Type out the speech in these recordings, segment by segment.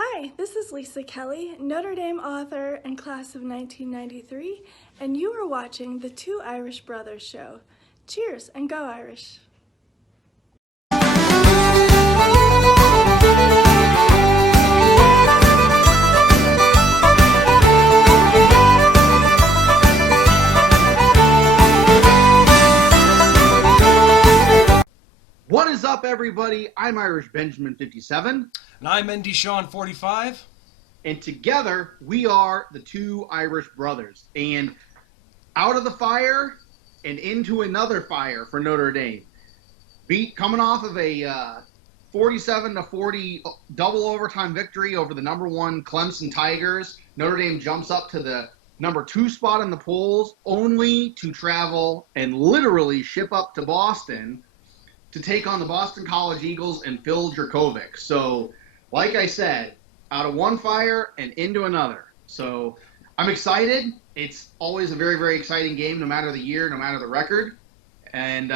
Hi, this is Lisa Kelly, Notre Dame author and class of 1993, and you are watching the Two Irish Brothers show. Cheers and go Irish! What is up, everybody? I'm Irish Benjamin 57. And I'm ND Sean 45. And together, we are the Two Irish Brothers. And out of the fire and into another fire for Notre Dame. Coming off of a 47-40 double overtime victory over the number one Clemson Tigers, Notre Dame jumps up to the number 2 spot in the polls, only to travel and literally ship up to Boston to take on the Boston College Eagles and Phil Dracovic. So, like I said, out of one fire and into another. So, I'm excited. It's always a very, very exciting game, no matter the year, no matter the record. And,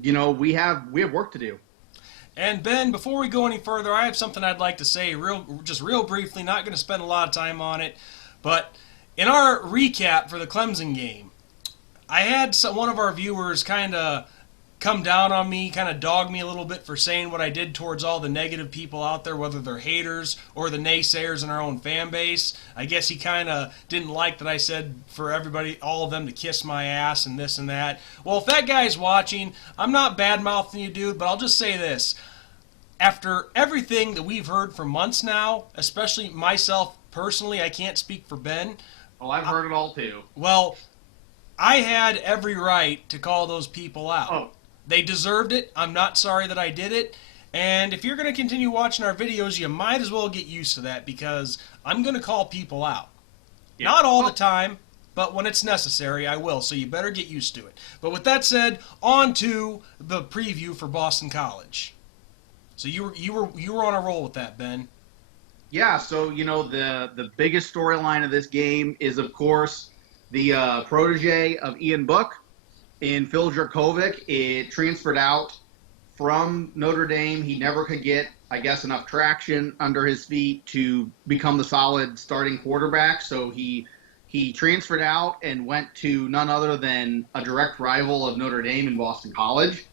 we have work to do. And Ben, before we go any further, I have something I'd like to say real briefly, not going to spend a lot of time on it. But in our recap for the Clemson game, I had one of our viewers kind of come down on me, kind of dog me a little bit for saying what I did towards all the negative people out there, whether they're haters or the naysayers in our own fan base. I guess he kind of didn't like that I said for everybody, all of them to kiss my ass and this and that. Well, if that guy's watching, I'm not bad-mouthing you, dude, but I'll just say this. After everything that we've heard for months now, especially myself personally, I can't speak for Ben. Oh, I've heard it all too. Well, I had every right to call those people out. Oh. They deserved it. I'm not sorry that I did it. And if you're going to continue watching our videos, you might as well get used to that because I'm going to call people out. Yeah. Not all the time, but when it's necessary, I will. So you better get used to it. But with that said, on to the preview for Boston College. So you were on a roll with that, Ben. Yeah, so, the biggest storyline of this game is, of course, the protege of Ian Book. In Phil Dracovic, it transferred out from Notre Dame. He never could get, I guess, enough traction under his feet to become the solid starting quarterback. So he transferred out and went to none other than a direct rival of Notre Dame in Boston College.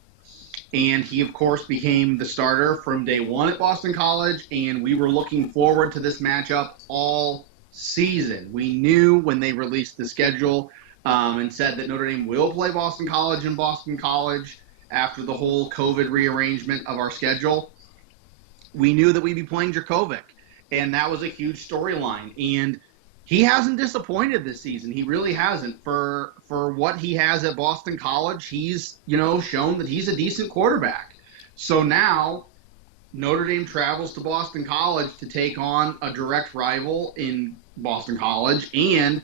And he, of course, became the starter from day one at Boston College. And we were looking forward to this matchup all season. We knew when they released the schedule and said that Notre Dame will play Boston College in Boston College after the whole COVID rearrangement of our schedule. We knew that we'd be playing Dracovic, and that was a huge storyline. And he hasn't disappointed this season. He really hasn't. For what he has at Boston College, he's shown that he's a decent quarterback. So now Notre Dame travels to Boston College to take on a direct rival in Boston College and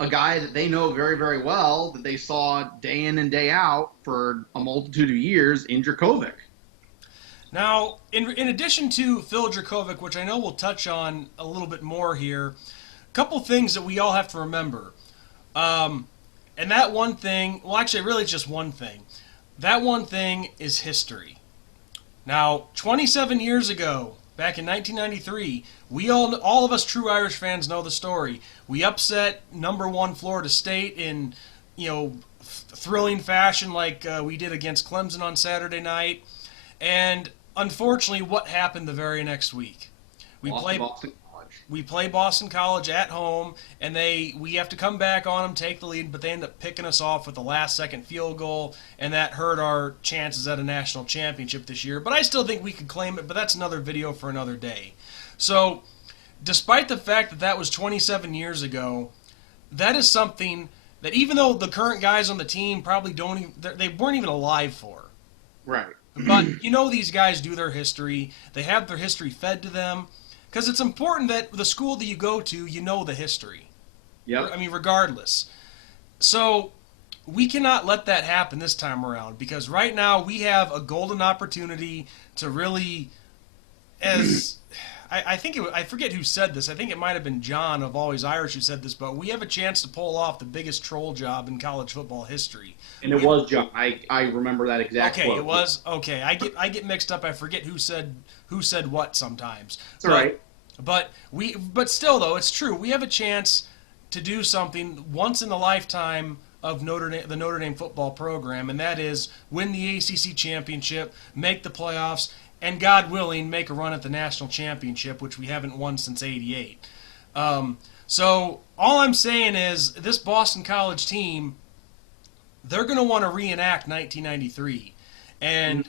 a guy that they know very, very well, that they saw day in and day out for a multitude of years in Dracovic. Now, in addition to Phil Dracovic, which I know we'll touch on a little bit more here, a couple things that we all have to remember. And that one thing, well, actually, really it's just one thing. That one thing is history. Now, 27 years ago, back in 1993, we all of us true Irish fans know the story. We upset number 1 Florida State in, thrilling fashion like we did against Clemson on Saturday night. And unfortunately, what happened the very next week? We play Boston College at home, and we have to come back on them, take the lead, but they end up picking us off with the last-second field goal, and that hurt our chances at a national championship this year. But I still think we could claim it, but that's another video for another day. So, despite the fact that that was 27 years ago, that is something that even though the current guys on the team probably they weren't even alive for. Right. But these guys do their history. They have their history fed to them. Because it's important that the school that you go to, you know the history. Yep. I mean, regardless. So we cannot let that happen this time around because right now we have a golden opportunity to really, I think I forget who said this. I think it might have been John of Always Irish who said this, but we have a chance to pull off the biggest troll job in college football history. And it was John. I remember that exact Okay, quote. it was okay. I get mixed up. I forget who said what sometimes. That's all right. But still though, it's true. We have a chance to do something once in the lifetime of the Notre Dame football program, and that is win the ACC championship, make the playoffs, and God willing, make a run at the national championship, which we haven't won since '88. So all I'm saying is this Boston College team, they're going to want to reenact 1993, and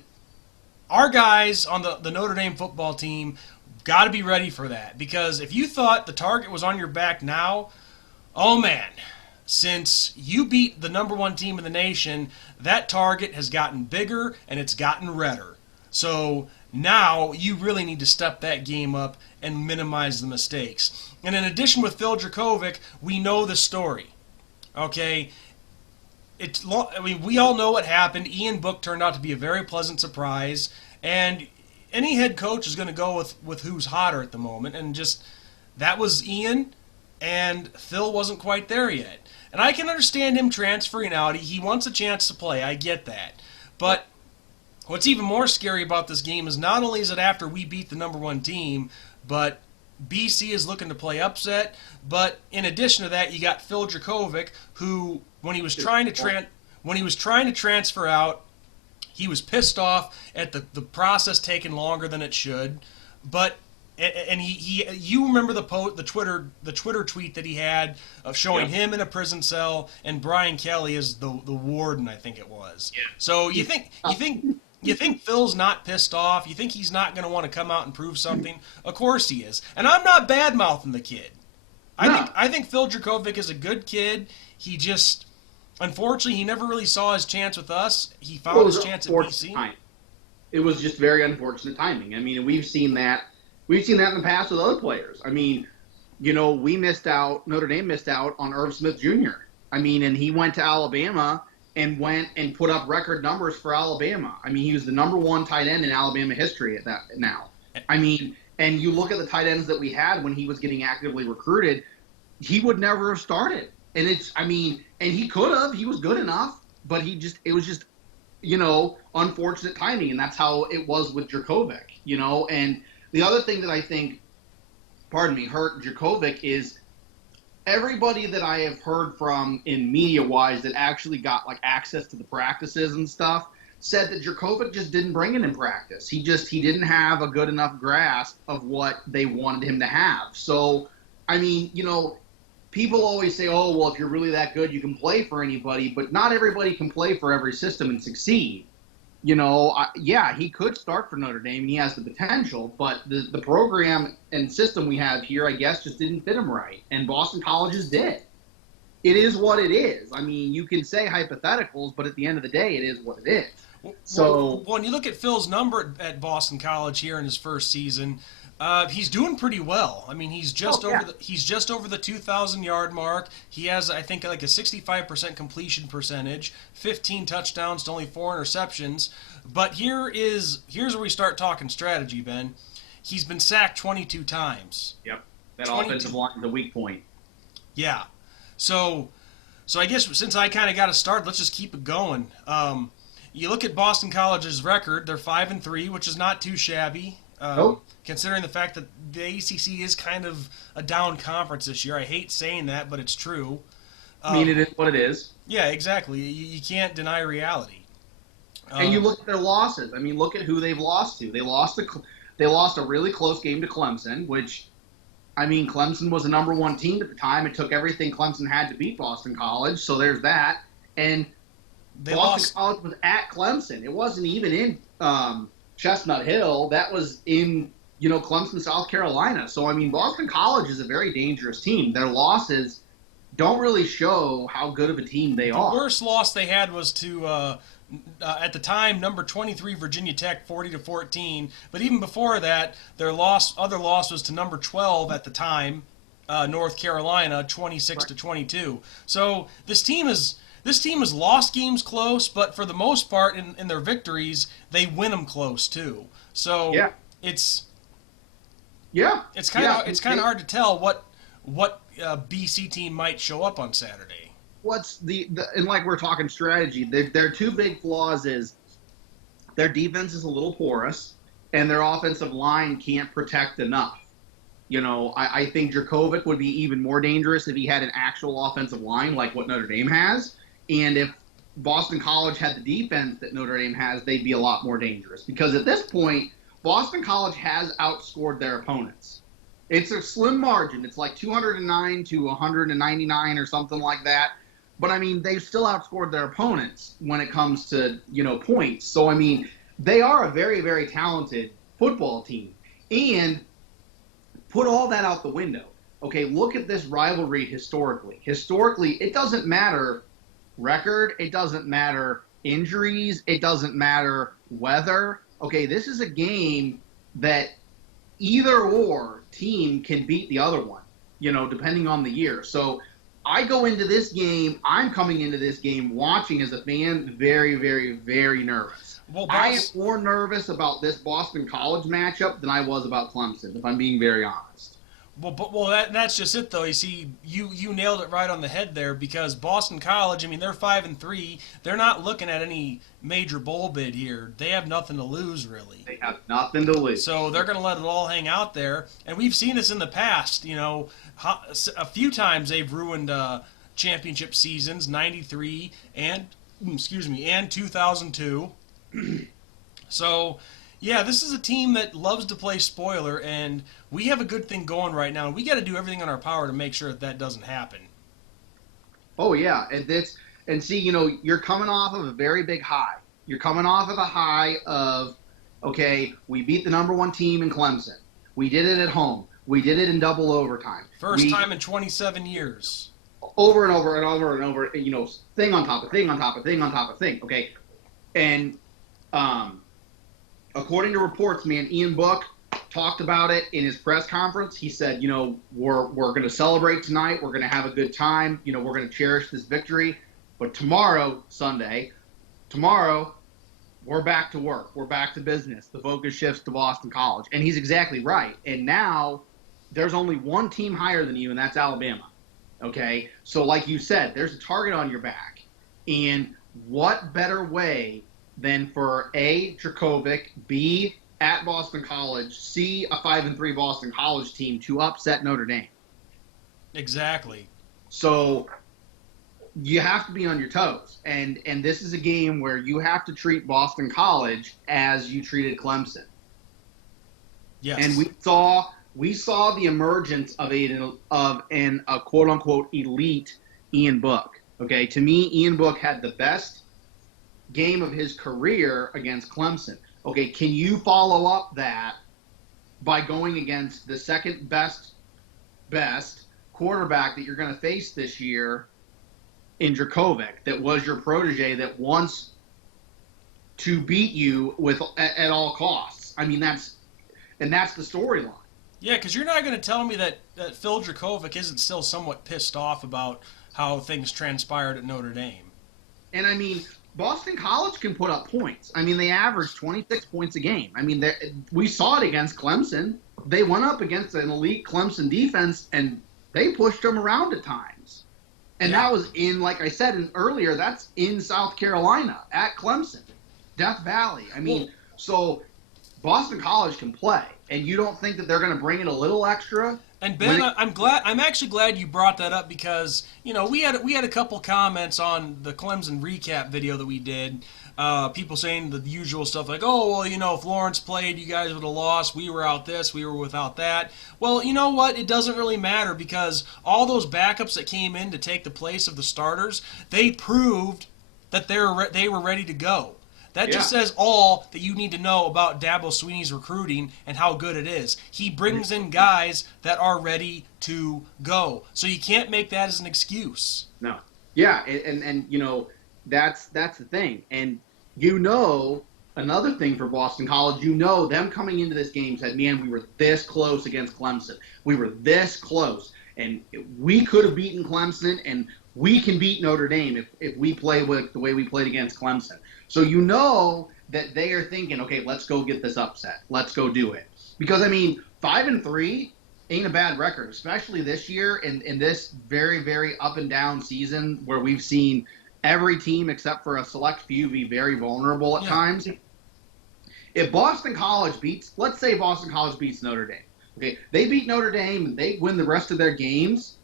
our guys on the Notre Dame football team got to be ready for that, because if you thought the target was on your back now, oh man, since you beat the #1 team in the nation, that target has gotten bigger and it's gotten redder. So now you really need to step that game up and minimize the mistakes. And in addition with Phil Dracovic, we know the story. Okay? We all know what happened. Ian Book turned out to be a very pleasant surprise, and any head coach is going to go with who's hotter at the moment, and just that was Ian, and Phil wasn't quite there yet. And I can understand him transferring out. He wants a chance to play. I get that. But what's even more scary about this game is not only is it after we beat the #1 team, but BC is looking to play upset. But in addition to that, you got Phil Dracovic, who when he was trying to transfer out, he was pissed off at the process taking longer than it should. But and you remember the Twitter tweet that he had of showing him in a prison cell and Brian Kelly as the warden, I think it was. Yeah. So you think Phil's not pissed off? You think he's not going to want to come out and prove something? Of course he is. And I'm not bad mouthing the kid. I think Phil Dracovic is a good kid. He just, unfortunately, he never really saw his chance with us. He found his chance at BC. It was just very unfortunate timing. I mean, we've seen that. We've seen that in the past with other players. I mean, we missed out. Notre Dame missed out on Irv Smith Jr. I mean, and he went to Alabama and went and put up record numbers for Alabama. I mean, he was the #1 tight end in Alabama history at that now. I mean, and you look at the tight ends that we had when he was getting actively recruited, he would never have started. And and he could have. He was good enough, but it was just, unfortunate timing, and that's how it was with Dracovic, And the other thing that I think, hurt Dracovic is everybody that I have heard from in media-wise that actually got access to the practices and stuff said that Dracovic just didn't bring it in practice. He didn't have a good enough grasp of what they wanted him to have. So, I mean, people always say, oh, well, if you're really that good, you can play for anybody, but not everybody can play for every system and succeed. He could start for Notre Dame, and he has the potential, but the program and system we have here, I guess, just didn't fit him right, and Boston College's did. It is what it is. I mean, you can say hypotheticals, but at the end of the day, it is what it is. So when you look at Phil's number at Boston College here in his first season, he's doing pretty well. I mean, he's just over the 2,000-yard mark. He has, I think, a 65% completion percentage, 15 touchdowns to only 4 interceptions. But here's where we start talking strategy, Ben. He's been sacked 22 times. Yep, that offensive line is a weak point. Yeah, so I guess since I kind of got to start, let's just keep it going. You look at Boston College's record; they're 5-3, which is not too shabby. Considering the fact that the ACC is kind of a down conference this year. I hate saying that, but it's true. It is what it is. Yeah, exactly. You can't deny reality. And you look at their losses. I mean, look at who they've lost to. They lost a really close game to Clemson, which, I mean, Clemson was a #1 team at the time. It took everything Clemson had to beat Boston College, so there's that. And Boston College was at Clemson. It wasn't even in Chestnut Hill. That was in Clemson, South Carolina. So I mean, Boston College is a very dangerous team. Their losses don't really show how good of a team they are. The worst loss they had was to at the time number 23 Virginia Tech, 40-14. But even before that, their other loss was to number 12 at the time, North Carolina, 26-22. So this team has lost games close, but for the most part, in their victories, they win them close too. So Yeah. It's kind of hard to tell what BC team might show up on Saturday. What's and like we're talking strategy, their two big flaws is their defense is a little porous and their offensive line can't protect enough. I think Dracovic would be even more dangerous if he had an actual offensive line like what Notre Dame has. And if Boston College had the defense that Notre Dame has, they'd be a lot more dangerous. Because at this point, Boston College has outscored their opponents. It's a slim margin. It's like 209 to 199 or something like that. But, I mean, they've still outscored their opponents when it comes to, points. So, I mean, they are a very, very talented football team. And put all that out the window. Okay, look at this rivalry historically. Historically, it doesn't matter record. It doesn't matter injuries. It doesn't matter weather. Okay, this is a game that either or team can beat the other one, depending on the year. So I go into this game, I'm coming into this game watching as a fan very, very, very nervous. Well, I am more nervous about this Boston College matchup than I was about Clemson, if I'm being very honest. Well, that's just it, though. You see, you nailed it right on the head there, because Boston College, I mean, they're 5-3. They're not looking at any major bowl bid here. They have nothing to lose, really. They have nothing to lose. So they're going to let it all hang out there. And we've seen this in the past. A few times they've ruined championship seasons, 93 and 2002. So, yeah, this is a team that loves to play spoiler, and we have a good thing going right now. And we got to do everything in our power to make sure that doesn't happen. Oh yeah, and see, you're coming off of a very big high. You're coming off of a high of, okay, we beat the number one team in Clemson. We did it at home. We did it in double overtime. First time in 27 years. Over and over and over and over, thing on top of thing on top of thing on top of thing. Okay, and according to reports, man, Ian Book talked about it in his press conference. He said, we're going to celebrate tonight. We're going to have a good time. We're going to cherish this victory. But tomorrow, Sunday, we're back to work. We're back to business. The focus shifts to Boston College. And he's exactly right. And now there's only one team higher than you, and that's Alabama. Okay? So like you said, there's a target on your back. And what better way than for A, Dracovic, B, at Boston College, C, a 5-3 Boston College team to upset Notre Dame. Exactly. So you have to be on your toes. And this is a game where you have to treat Boston College as you treated Clemson. Yes. And we saw the emergence of a quote unquote elite Ian Book. Okay, to me, Ian Book had the best game of his career against Clemson. Okay, can you follow up that by going against the second best quarterback that you're going to face this year in Dracovic, that was your protege, that wants to beat you at all costs? I mean, that's the storyline. Yeah, because you're not going to tell me that Phil Dracovic isn't still somewhat pissed off about how things transpired at Notre Dame. And I mean, Boston College can put up points. I mean, they average 26 points a game. I mean, we saw it against Clemson. They went up against an elite Clemson defense, and they pushed them around at times. And that was like I said earlier, that's in South Carolina at Clemson, Death Valley. I mean, so Boston College can play, and you don't think that they're going to bring it a little extra? And Ben, I'm actually glad you brought that up, because we had a couple comments on the Clemson recap video that we did. People saying the usual stuff like, oh, well, if Lawrence played, you guys would have lost. We were out this, we were without that. Well, you know what? It doesn't really matter, because all those backups that came in to take the place of the starters, they proved that they were ready to go. That just says all that you need to know about Dabo Swinney's recruiting and how good it is. He brings in guys that are ready to go. So you can't make that as an excuse. No. Yeah, and that's the thing. And another thing for Boston College, them coming into this game said, man, we were this close against Clemson. We were this close. And we could have beaten Clemson, and we can beat Notre Dame if we play with the way we played against Clemson. So that they are thinking, okay, let's go get this upset. Let's go do it. Because, I mean, 5-3 ain't a bad record, especially this year in this very, very up and down season where we've seen every team except for a select few be very vulnerable at times. If Boston College beats, let's say Boston College beats Notre Dame. Okay, they beat Notre Dame and they win the rest of their games.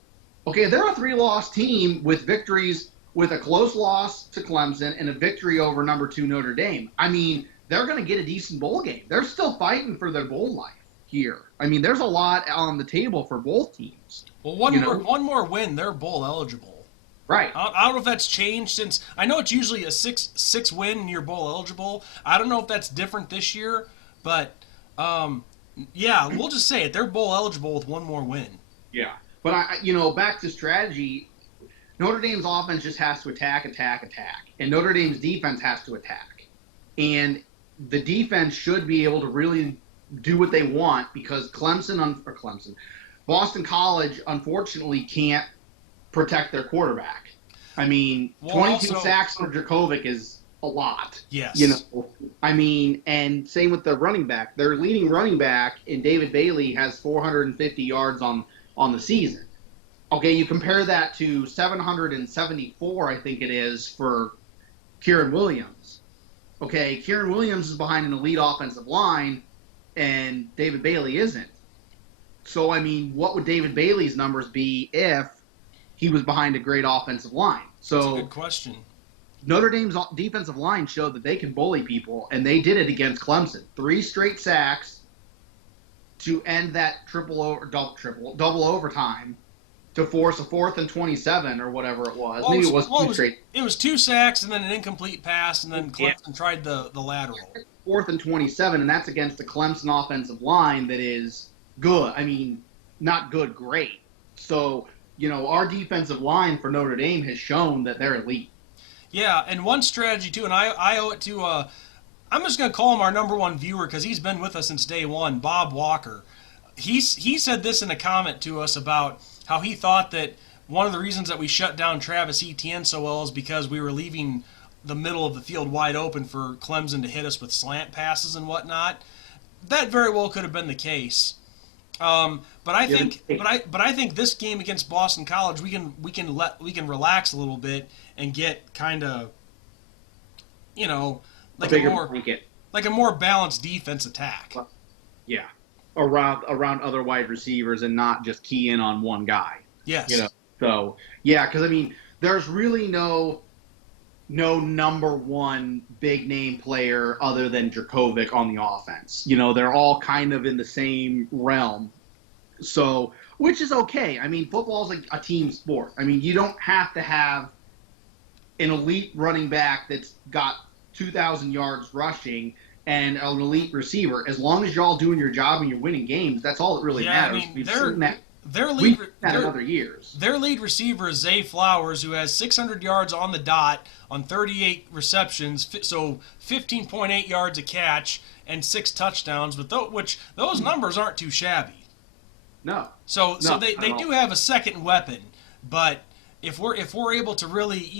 Okay, they're a 3-loss team with victories, with a close loss to Clemson and a victory over number 2 Notre Dame. I mean, they're going to get a decent bowl game. They're still fighting for their bowl life here. I mean, there's a lot on the table for both teams. Well, one more win, they're bowl eligible. Right. I don't know if that's changed since. I know it's usually a six win and you're bowl eligible. I don't know if that's different this year, but yeah, we'll just say it. They're bowl eligible with one more win. Yeah, but back to strategy. Notre Dame's offense just has to attack, and Notre Dame's defense has to attack, and the defense should be able to really do what they want because Boston College unfortunately can't protect their quarterback. I mean, 22 sacks for Djokovic is a lot. Yes. I mean, and same with the running back. Their leading running back in David Bailey has 450 yards on the season. Okay, you compare that to 774, I think it is, for Kieran Williams. Okay, Kieran Williams is behind an elite offensive line, and David Bailey isn't. So, I mean, what would David Bailey's numbers be if he was behind a great offensive line? So, that's a good question. Notre Dame's defensive line showed that they can bully people, and they did it against Clemson. 3 straight sacks to end that double overtime to force a 4th and 27 or whatever it was. Maybe it was 2 straight. It was 2 sacks and then an incomplete pass, and then Clemson tried the lateral. 4th and 27, and that's against the Clemson offensive line that is good. I mean, not good, great. So, our defensive line for Notre Dame has shown that they're elite. Yeah, and one strategy, too, and I owe it to, I'm just going to call him our number one viewer because he's been with us since day one, Bob Walker. He said this in a comment to us about how he thought that one of the reasons that we shut down Travis Etienne so well is because we were leaving the middle of the field wide open for Clemson to hit us with slant passes and whatnot. That very well could have been the case. But I think this game against Boston College we can relax a little bit and get kind of like a more balanced defense attack. Yeah. Around other wide receivers and not just key in on one guy. Yes. So yeah, because I mean, there's really no number one big name player other than Djokovic on the offense. They're all kind of in the same realm. So, which is okay. I mean, football's a team sport. I mean, you don't have to have an elite running back that's got 2,000 yards rushing and an elite receiver. As long as you're all doing your job and you're winning games, that's all that really matters. I mean, We've seen that in other years. Their lead receiver is Zay Flowers, who has 600 yards on the dot on 38 receptions, so 15.8 yards a catch and 6 touchdowns. But those numbers aren't too shabby. No. So they do have a second weapon, but if we're able to really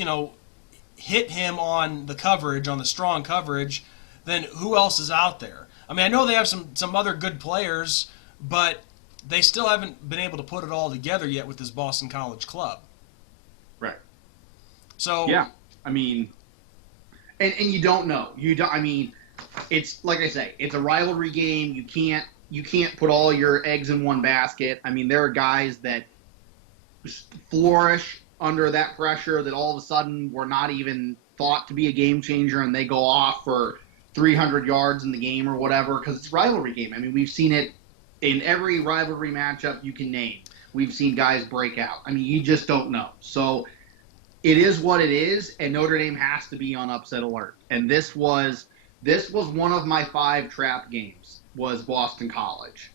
hit him on the coverage, on the strong coverage, then who else is out there? I mean, I know they have some other good players, but they still haven't been able to put it all together yet with this Boston College club. Right. So yeah, I mean, and you don't know. I mean, it's like I say, it's a rivalry game. You can't put all your eggs in one basket. I mean, there are guys that flourish under that pressure that all of a sudden were not even thought to be a game changer, and they go off for 300 yards in the game or whatever because it's a rivalry game. I mean, we've seen it in every rivalry matchup you can name. We've seen guys break out. I mean, you just don't know. So it is what it is, and Notre Dame has to be on upset alert. And this was one of my 5 trap games, was Boston College,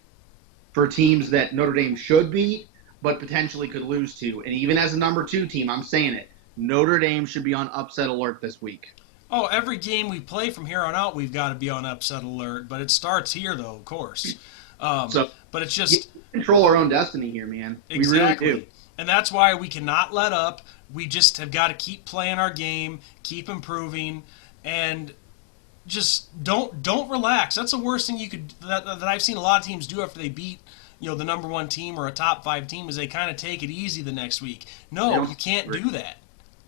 for teams that Notre Dame should beat but potentially could lose to. And even as a number 2 team, I'm saying it, Notre Dame should be on upset alert this week. Oh, every game we play from here on out, we've got to be on upset alert. But it starts here, though, of course. But it's just we control our own destiny here, man. Exactly. We really do. And that's why we cannot let up. We just have got to keep playing our game, keep improving, and just don't relax. That's the worst thing you could that I've seen a lot of teams do after they beat the number one team or a top five team is they kind of take it easy the next week. They No, don't you can't do that.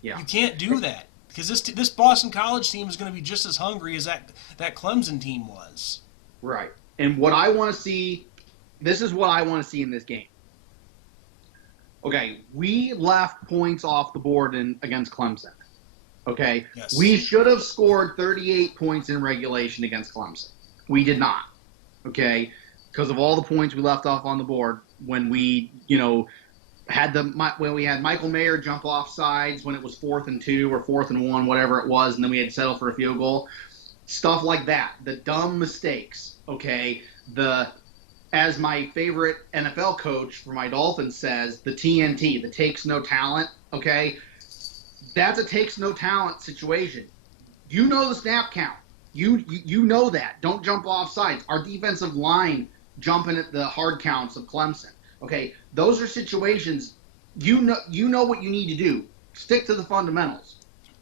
Yeah. You can't do that because this Boston College team is going to be just as hungry as that Clemson team was. Right. And what I want to see, this is what I want to see in this game. Okay, we left points off the board against Clemson. Okay, Yes. we should have scored 38 points in regulation against Clemson. We did not. Okay, because of all the points we left off on the board when we, when we had Michael Mayer jump off sides when it was 4th and 2 or 4th and 1, whatever it was, and then we had to settle for a field goal. Stuff like that, the dumb mistakes. Okay, as my favorite NFL coach for my Dolphins says, the TNT, the takes no talent. Okay, that's a takes no talent situation. You know the snap count. You know that. Don't jump off sides. Our defensive line jumping at the hard counts of Clemson. Okay, those are situations you know what you need to do. Stick to the fundamentals.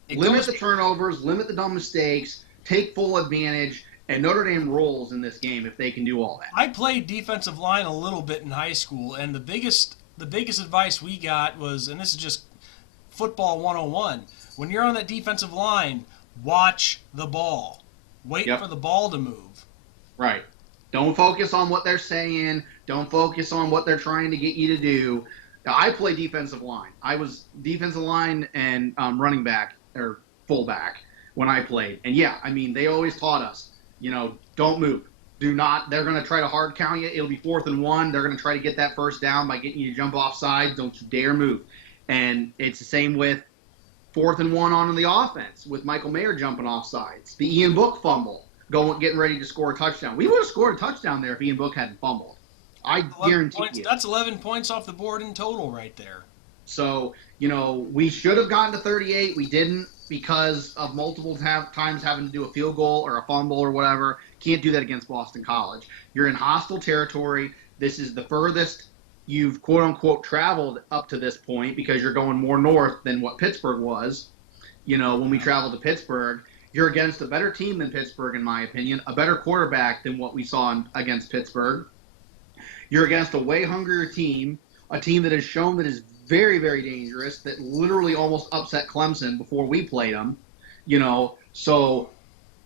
Limit the turnovers, limit the dumb mistakes, take full advantage, and Notre Dame rolls in this game if they can do all that. I played defensive line a little bit in high school, and the biggest advice we got was, and this is just football 101, when you're on that defensive line, watch the ball. Wait for the ball to move. Right. Don't focus on what they're saying. Don't focus on what they're trying to get you to do. Now, I play defensive line. I was defensive line and running back or fullback when I played. And, yeah, I mean, they always taught us, don't move. Do not. They're going to try to hard count you. It'll be 4th and 1. They're going to try to get that first down by getting you to jump off sides. Don't you dare move. And it's the same with 4th and 1 on the offense with Michael Mayer jumping off sides. The Ian Book fumble, getting ready to score a touchdown. We would have scored a touchdown there if Ian Book hadn't fumbled. I guarantee you. That's 11 points off the board in total right there. So, we should have gotten to 38. We didn't because of multiple times having to do a field goal or a fumble or whatever. Can't do that against Boston College. You're in hostile territory. This is the furthest you've quote-unquote traveled up to this point because you're going more north than what Pittsburgh was. When we traveled to Pittsburgh, you're against a better team than Pittsburgh, in my opinion, a better quarterback than what we saw against Pittsburgh. You're against a way hungrier team, a team that has shown that is very, very dangerous, that literally almost upset Clemson before we played them. So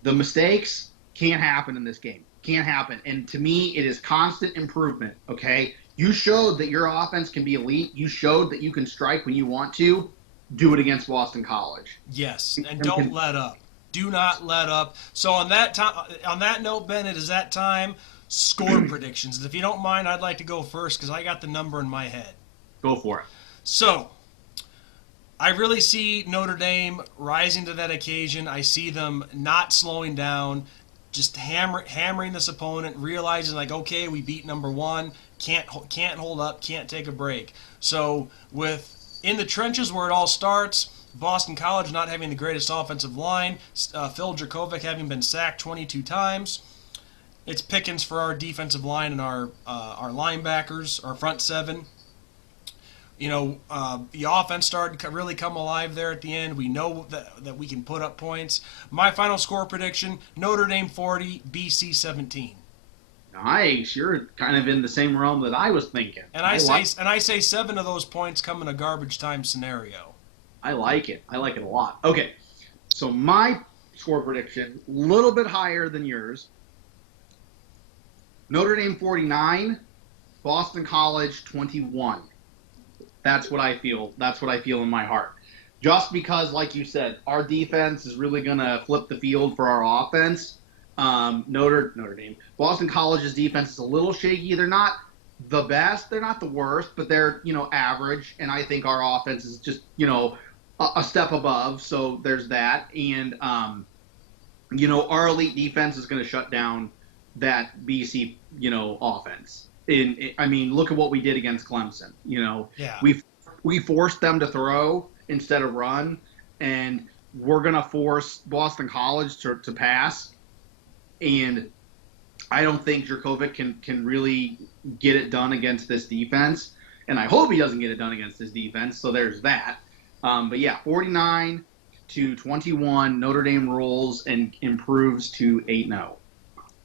the mistakes can't happen in this game. Can't happen. And to me, it is constant improvement, okay? You showed that your offense can be elite. You showed that you can strike when you want to. Do it against Boston College. Yes, and don't let up. Do not let up. So on that note, Ben, it is that time. Score predictions. If you don't mind, I'd like to go first because I got the number in my head. Go for it. So, I really see Notre Dame rising to that occasion. I see them not slowing down, just hammering this opponent, realizing like, okay, we beat number one, can't hold up, can't take a break. So, with in the trenches where it all starts, Boston College not having the greatest offensive line, Phil Dracovic having been sacked 22 times. It's pickings for our defensive line and our linebackers, our front seven. The offense started to really come alive there at the end. We know that we can put up points. My final score prediction, Notre Dame 40, BC 17. Nice. You're kind of in the same realm that I was thinking. And I say 7 of those points come in a garbage time scenario. I like it. I like it a lot. Okay. So my score prediction, a little bit higher than yours. Notre Dame 49, Boston College 21. That's what I feel. That's what I feel in my heart. Just because, like you said, our defense is really going to flip the field for our offense. Notre Dame. Boston College's defense is a little shaky. They're not the best. They're not the worst, but they're, average. And I think our offense is just, a step above. So there's that. And, our elite defense is going to shut down that BC, offense. Look at what we did against Clemson. Yeah. We forced them to throw instead of run, and we're going to force Boston College to pass. And I don't think Dracovic can really get it done against this defense. And I hope he doesn't get it done against this defense. So there's that. But yeah, 49 to 21. Notre Dame rolls and improves to 8-0.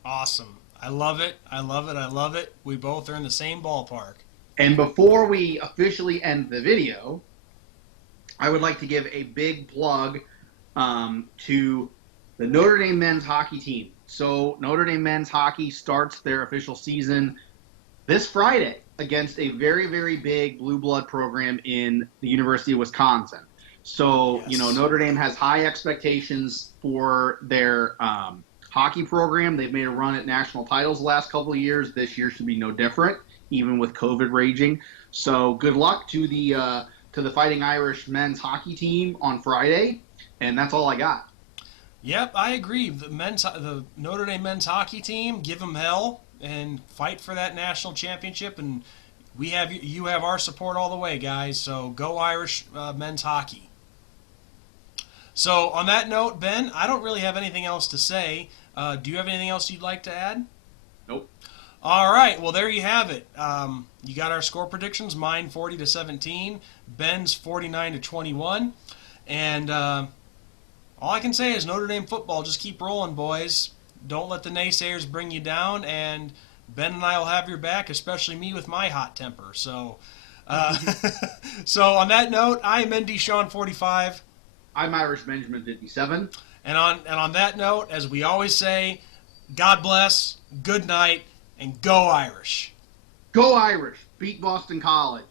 Awesome. I love it. I love it. I love it. We both are in the same ballpark. And before we officially end the video, I would like to give a big plug to the Notre Dame men's hockey team. So Notre Dame men's hockey starts their official season this Friday against a very, very big blue blood program in the University of Wisconsin. So, Yes. Notre Dame has high expectations for their hockey program. They've made a run at national titles the last couple of years. This year should be no different, even with COVID raging. So good luck to the Fighting Irish men's hockey team on Friday. And that's all I got. Yep, I agree. The Notre Dame men's hockey team, give them hell and fight for that national championship. And you have our support all the way, guys. So go Irish men's hockey. So on that note, Ben, I don't really have anything else to say. Do you have anything else you'd like to add? Nope. All right, well, there you have it. You got our score predictions, mine 40-17, Ben's 49-21. And all I can say is Notre Dame football, just keep rolling, boys. Don't let the naysayers bring you down, and Ben and I will have your back, especially me with my hot temper. So, so on that note, I am ND Sean 45. I'm Irish Benjamin 57. And on that note, as we always say, God bless, good night, and go Irish. Go Irish. Beat Boston College.